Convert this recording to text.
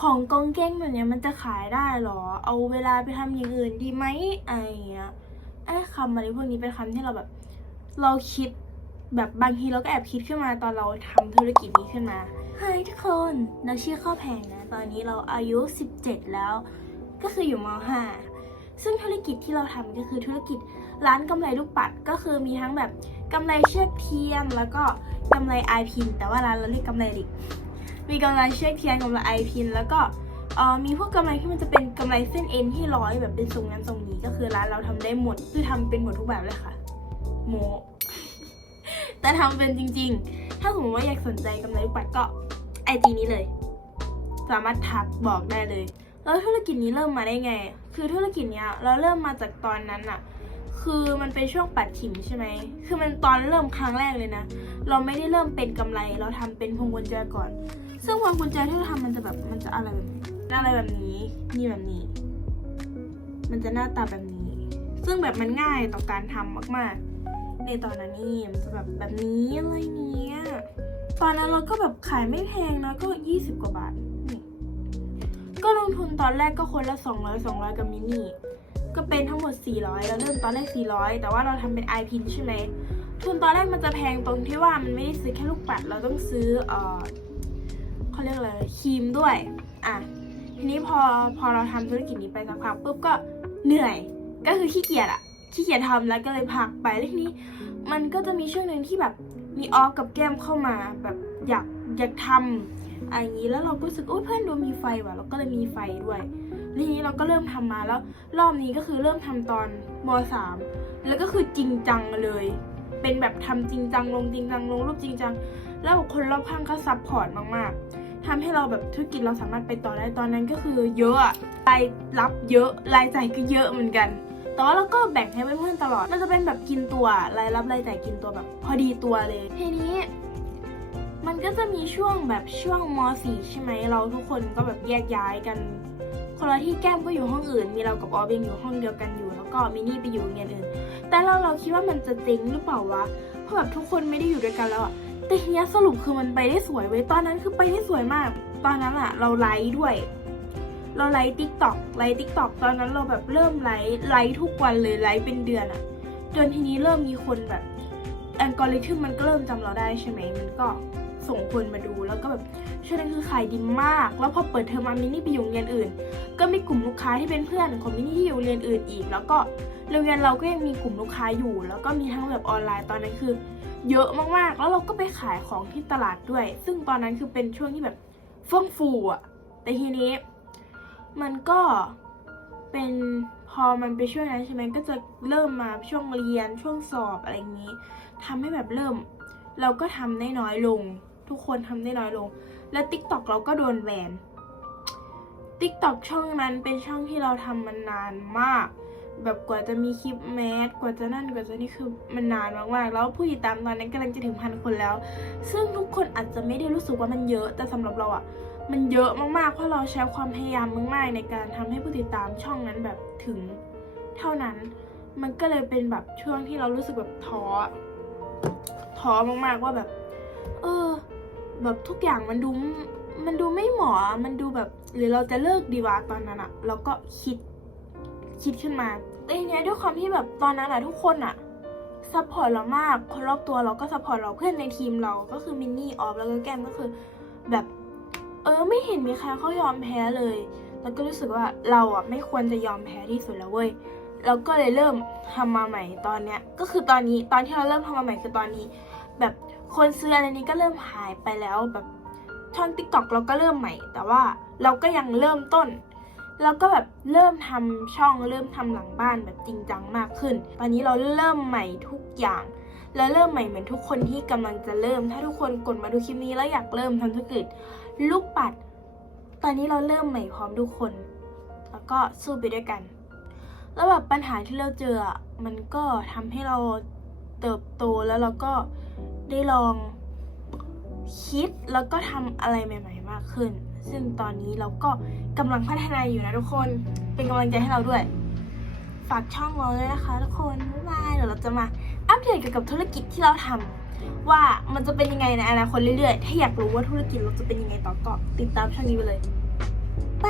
ของกองเก้งแบบนี้มันจะขายได้เหรอ เอาเวลาไปทำอย่างอื่นดีไหมอะไรอย่างเงี้ยไอ้คำอะไรพวกนี้เป็นคำที่เราแบบ เราคิดแบบบางทีเราก็แอบคิดขึ้นมาตอนเราทำธุรกิจนี้ขึ้นมาเฮ้ยทุกคนเราชื่อข้าวแพงนะ ตอนนี้เราอายุ 17 แล้ว ก็คืออยู่ม .5 ซึ่งธุรกิจที่เราทำก็คือธุรกิจร้านกำไรลูกปัดก็คือมีทั้งแบบกำไรเชือกเทียมแล้วก็กำไรไอพินแต่ว่าร้านเราเรียกกำไรดิก มีกำไรเชือกเทียมกำไรไอพิน แล้วก็มีพวกกำไรที่มันจะเป็นกำไรเส้นเอ็นที่ร้อยแบบเป็นทรงนั้นทรงนี้ก็คือร้านเราทำได้หมดคือทำเป็นหมดทุกแบบเลยค่ะโมแต่ทำเป็นจริง ๆ ถ้าสมมติว่าอยากสนใจกำไรลูกปัดก็ไอจีนี้เลย สามารถทักบอกได้เลย แล้วธุรกิจนี้เริ่มมาได้ไง คือธุรกิจเนี้ยเราเริ่มมาจากตอนนั้นอะ คือมันเป็นช่วงปัดขิมใช่ไหม คือมันตอนเริ่มครั้งแรกเลยนะ เราไม่ได้เริ่มเป็นกำไร เราทำเป็นพวงกุญแจก่อน ซึ่งพวงกุญแจที่เราทำมันจะแบบ มันจะอะไรแบบนี้อะไรแบบนี้ นี่แบบนี้ มันจะหน้าตาแบบนี้ ซึ่งแบบมันง่ายต่อการทำมาก ๆ ในตอนนั้นนี่มันจะแบบแบบนี้อะไรเนี้ย ตอนนั้นเราก็แบบขายไม่แพงนะก็ 20 กว่าบาท ก็ลงทุนตอนแรกก็คนละ 200 200 กับมินี่ ก็เป็นทั้งหมด 400แล้วเริ่มตอนแรก 400 แต่ว่าเราทำเป็น i p i n ใช่ไหมทุนตอนแรกมันจะแพงตรงที่ว่ามันไม่ได้ซื้อแค่ลูกปัด เราต้องซื้อเออเขาเรียกอะไรครีมด้วยอะทีนี้พอพอเราทำธุรกิจนี้ไปสักพักปุ๊บก็เหนื่อยก็คือขี้เกียจอะขี้เกียจทำแล้วก็เลยพักไปแล้วทีนี้ มันก็จะมีช่วงหนึ่งที่แบบมีออฟกับแก้มเข้ามาแบบอยากอยากทำอะไรอย่างนี้แล้วเราก็รู้สึกโอ้ยเพื่อนดูมีไฟว่ะเราก็เลยมีไฟด้วย ทีนี้เราก็เริ่มทำมาแล้ว รอบนี้ก็คือเริ่มทำตอนมสามแล้วก็คือจริงจังเลย เป็นแบบทำจริงจังลงจริงจังลงรูปจริงจัง แล้วคนรอบข้างก็ซัพพอร์ตมากๆทำให้เราแบบธุรกิจเราสามารถไปต่อได้ตอนนั้นก็คือเยอะอะรายรับเยอะรายจ่ายก็เยอะเหมือนกันแต่ว่าเราก็แบ่งให้เพื่อนๆตลอด มันจะเป็นแบบกินตัวรายรับรายจ่ายกินตัวแบบ พอดีตัวเลย ทีนี้ มันก็จะมีช่วงแบบช่วงม .4 ใช่ไหมเราทุกคนก็แบบแยกย้ายกัน คนละที่แก้มก็อยู่ห้องอื่น มีเรากับออฟยังอยู่ห้องเดียวกันอยู่ แล้วก็มินี่ไปอยู่โรงเรียนอื่น แต่เราเราคิดว่ามันจะเจ๊งหรือเปล่าวะ เพราะแบบทุกคนไม่ได้อยู่ด้วยกันแล้วอะแต่ทีเนี้ยสรุปคือมันไปได้สวยเว้ย ตอนนั้นคือไปได้สวยมาก ตอนนั้นอะเราไลฟ์ด้วย เราไลฟ์ติ๊กต็อกไลฟ์ติ๊กต็อกตอนนั้นเราแบบเริ่มไลฟ์ไลฟ์ทุกวันเลยไลฟ์เป็นเดือนอะจนทีนี้เริ่มมีคนแบบอัลกอริทึมมันก็เริ่มจำเราได้ใช่ไหม มันก็ส่งคนมาดูแล้วก็แบบ ช่วงนั้นคือขายดีมาก แล้วพอเปิดเทอมมามินี่ไปอยู่โรงเรียนอื่น ก็มีกลุ่มลูกค้าที่เป็นเพื่อนของมินี่ที่อยู่โรงเรียนอื่นอีก แล้วก็โรงเรียนเราก็ยังมีกลุ่มลูกค้าอยู่ แล้วก็มีทั้งแบบออนไลน์ตอนนั้นคือ เยอะมากๆ แล้วเราก็ไปขายของที่ตลาดด้วย ซึ่งตอนนั้นคือเป็นช่วงที่แบบเฟื่องฟูอะแต่ทีนี้ มันก็เป็นพอมันไปช่วงนั้นใช่ไหมก็จะเริ่มมาช่วงเรียนช่วงสอบอะไรอย่างนี้ทำให้แบบเริ่ม เราก็ทำได้น้อยลง ทุกคนทำได้น้อยลง แล้ว t ิ k t o k เราก็โดนแบน t ิ k t o k ช่องนั้นเป็นช่องที่เราทำมันนานมาก แบบกว่าจะมีคลิปแมสกว่าจะนั่นกว่าจะนี่คือมันนานมากๆแล้วผู้ติดตามตอนนั้นกำลังจะถึงพันคนแล้ว ซึ่งทุกคนอาจจะไม่ได้รู้สึกว่ามันเยอะแต่สำหรับเราอะมันเยอะมากๆ เพราะเราใช้ความพยายามมากๆ ในการทำให้ผู้ติดตามช่องนั้นแบบถึงเท่านั้น มันก็เลยเป็นแบบช่วงที่เรารู้สึกแบบท้อ ท้อมากๆว่าแบบ เออ แบบทุกอย่างมันดูมันดูไม่เหมาะมันดูแบบ หรือเราจะเลิกดีวะตอนนั้นอะเราก็คิดคิดขึ้นมาแต่ทีเนี้ยด้วยความที่แบบตอนนั้นอะทุกคนอะซัพพอร์ตเรามาก คนรอบตัวเราก็ซัพพอร์ตเราเพื่อนในทีมเราก็คือมินนี่ออฟแล้วก็แก้มก็คือแบบเออไม่เห็นมีใครเขายอมแพ้เลยแล้วก็รู้สึกว่าเราอะไม่ควรจะยอมแพ้ที่สุดแล้วเว้ยเราก็เลยเริ่มทำมาใหม่ตอนเนี้ยก็คือตอนนี้ตอนที่เราเริ่มทำมาใหม่คือตอนนี้ แบบคนซื้ออะไรนี้ก็เริ่มหายไปแล้วแบบช่องติ๊กต็อกเราก็เริ่มใหม่ แต่ว่าเราก็ยังเริ่มต้นเราก็แบบเริ่มทำช่องเริ่มทำหลังบ้านแบบจริงจังมากขึ้น ตอนนี้เราเริ่มใหม่ทุกอย่าง แล้วเริ่มใหม่เหมือนทุกคนที่กำลังจะเริ่ม ถ้าทุกคนกดมาดูคลิปนี้แล้วอยากเริ่มทำธุรกิจลูกปัด ตอนนี้เราเริ่มใหม่พร้อมทุกคน แล้วก็สู้ไปด้วยกัน แล้วแบบปัญหาที่เราเจอมันก็ทำให้เราเติบโตแล้วเราก็ ได้ลองคิดแล้วก็ทำอะไรใหม่ ๆ มากขึ้น ซึ่งตอนนี้เราก็กำลังพัฒนาอยู่นะทุกคน เป็นกำลังใจให้เราด้วย ฝากช่องเราด้วยนะคะ ทุกคน บ๊ายบายเดี๋ยวเราจะมาอัปเดตเกี่ยวกับธุรกิจที่เราทำว่ามันจะเป็นยังไงในอนาคตเรื่อยๆ ถ้าอยากรู้ว่าธุรกิจเราจะเป็นยังไงต่อก็ติดตามช่องนี้ไปเลยไป